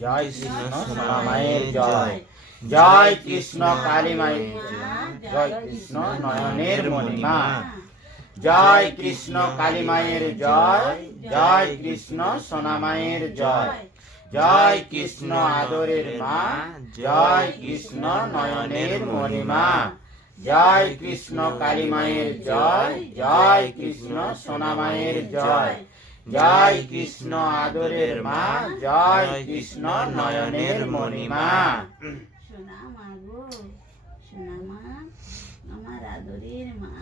জয় কৃষ্ণ সোনা মায়ের জয়। জয় কৃষ্ণ কালী মায়ের জয় কৃষ্ণ নয়নের মণিমা। জয় কৃষ্ণ কালী মায়ের জয়। জয় কৃষ্ণ সোনা মায়ের জয়। জয় কৃষ্ণ আদরের মা। জয় কৃষ্ণ নয়নের মণিমা। জয় কৃষ্ণ কালী মায়ের জয়। জয় কৃষ্ণ সোনা মায়ের জয়। জয় কৃষ্ণ আদরের মা। জয় কৃষ্ণ নয়নের মণিমা। সোনা মা গো, সোনা মা, আমার আদরের মা।